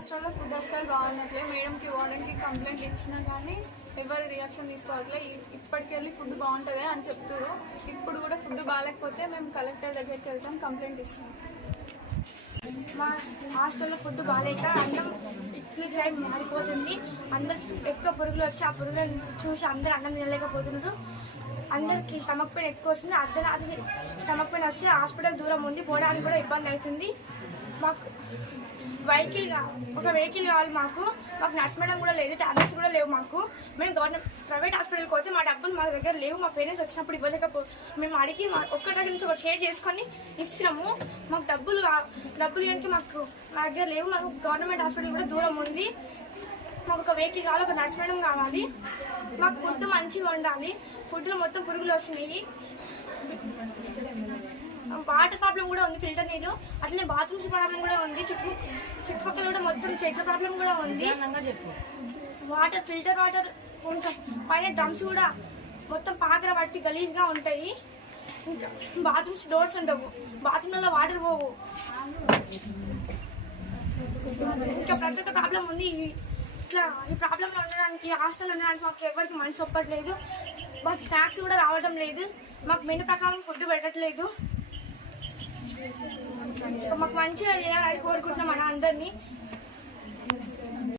హాస్టల్లో ఫుడ్ అస్సలు బాగున్నట్లే. మేడంకి వార్డెన్కి కంప్లైంట్ ఇచ్చినా కానీ ఎవరు రియాక్షన్ తీసుకోవట్లే. ఇప్పటికెళ్ళి ఫుడ్ బాగుంటుంది అని చెప్తారు. ఇప్పుడు కూడా ఫుడ్ బాగాలేకపోతే మేము కలెక్టర్ దగ్గరికి వెళ్తాం, కంప్లైంట్ ఇస్తాం. మా హాస్టల్లో ఫుడ్ బాగాలేక అన్నం ఇడ్లీ టైం మారిపోతుంది. అందరు ఎక్కువ పురుగులు వచ్చి ఆ పురుగులను చూసి అందరు అన్నం తినలేకపోతున్నారు. అందరికి స్టమక్ పెయిన్ ఎక్కువ వస్తుంది. అర్ధరాత్రి స్టమక్ పెయిన్ వస్తే హాస్పిటల్ దూరం ఉంది, పోవడానికి కూడా ఇబ్బంది అవుతుంది. మాకు ఒక వెహికల్ కావాలి. మాకు నర్స్ మేడం కూడా లేదు, టాబ్లెట్స్ కూడా లేవు. మేము గవర్నమెంట్ ప్రైవేట్ హాస్పిటల్కి పోతే మా డబ్బులు మా దగ్గర లేవు. మా పేరెంట్స్ వచ్చినప్పుడు మేము అడిగి ఒక్క దగ్గర నుంచి ఒక షేర్ చేసుకొని ఇస్తున్నాము. మాకు డబ్బులు ఏంటి మా దగ్గర లేవు. మాకు గవర్నమెంట్ హాస్పిటల్ కూడా దూరం ఉంది. మాకు ఒక వెహికల్ కావాలి, ఒక నర్స్ మేడం కావాలి. మాకు ఫుడ్ మంచిగా ఉండాలి. ఫుడ్లో మొత్తం పురుగులు వస్తున్నాయి. వాటర్ ప్రాబ్లం కూడా ఉంది, ఫిల్టర్ నీళ్ళు. అట్లనే బాత్రూమ్స్ ప్రాబ్లం కూడా ఉంది. చుట్టుపక్కల కూడా మొత్తం చెట్ల ప్రాబ్లం కూడా ఉంది. వాటర్ ఫిల్టర్ వాటర్ ఉంటాం. పైన డ్రమ్స్ కూడా మొత్తం పాకర పట్టి గలీజ్గా ఉంటాయి. ఇంకా బాత్రూమ్స్ డోర్స్ ఉండవు, బాత్రూమ్లలో వాటర్ పోవు. ఇంకా ప్రతి ఒక్క ప్రాబ్లం ఉంది. ఇట్లా ఈ ప్రాబ్లంలో ఉండడానికి, హాస్టల్లో ఉండడానికి మాకు ఎవరికి మనసు ఒప్పట్లేదు. మాకు స్నాక్స్ కూడా రావడం లేదు. మాకు మెను ప్రకారం ఫుడ్ పెట్టట్లేదు. మాకు మంచిగా చేయాలని కోరుకుంటున్నాం మన అందరినీ.